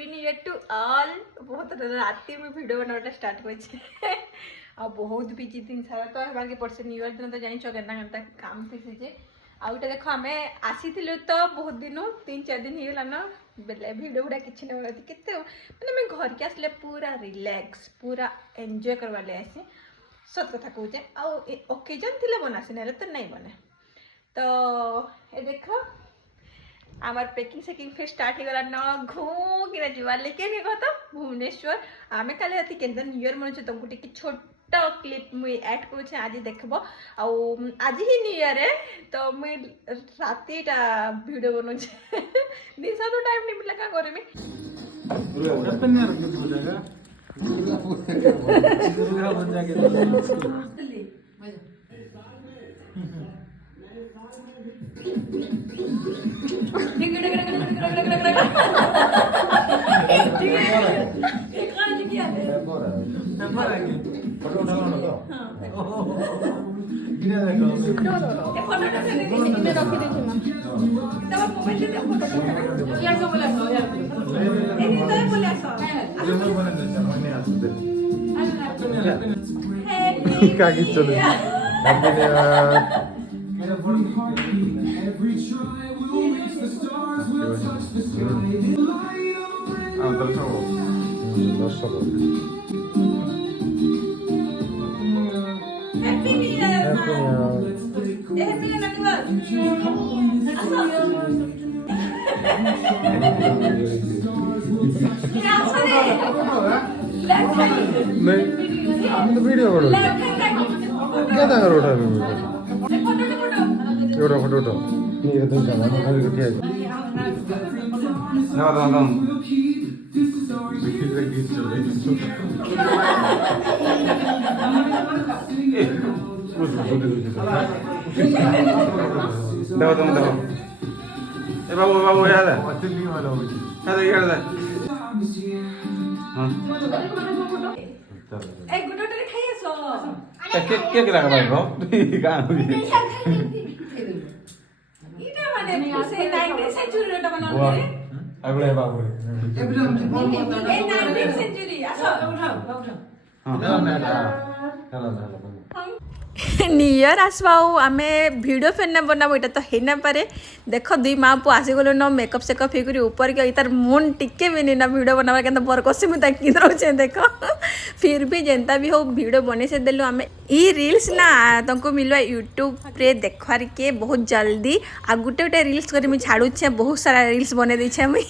Happy new year to all. बहुत राति में वीडियो बनाटा स्टार्ट कर बहुत बिजी दिन सारा तो हमारे के पड़से न्यू ईयर दिन तो जान केन्ता केन्ता काम फैसे जे आउटा देख आम आसी तो बहुत दिन 3-4 दिन होगलान बेले भिड गुड़ा कि केते मैंने घर के आसले पूरा रिलैक्स पूरा एंजॉय करवा ले आसी सत कथा कहे आकेजन थी बनासी ना तो नहीं बने तो ये देख आमार पैकिंग सेकिंग फिर स्टार्ट हो गला न घू कि जीवा लेकिन ये कहता भुवनेश्वर आम काले राति के न्यू ईयर मन तुमको टी छोट क्लिप मुई ऐड करुचे आज देखब आज ही न्यू ईयर है तो मुई रातिटा वीडियो बनाऊे दिन तो टाइम नहीं मिला क्या करे मैं वीडियो क्या था उठा फोटो उठो देखो तुम देखो ए बाबू बाबू याद है एक गुडोटे खाई आसो क्या लगा भाई को इटा माने से 19th सेंचुरी रे बना रे अगले बाबू ए 19th सेंचुरी आसो उठाओ न्यू ईयर आसबाऊ आम भिडियो फेर ना बनाबो इटा तो है ना पारे देख दुई माँ पु आसीगल न मेकअप सेकअप होकर ऊपर के तार मन टिके भी नहीं ना भिडियो बनाबार के बरकसी मुझे कि रोचे देख फिर भी जेनता भी हो भिडियो बने से देलु आम ई रील्स ना तुमको मिलवा यूट्यूब रे देखवार के बहुत जल्दी आ गोटे गोटे रील्स कर छाड़ुचे बहुत सारा रील्स बने देछे मुई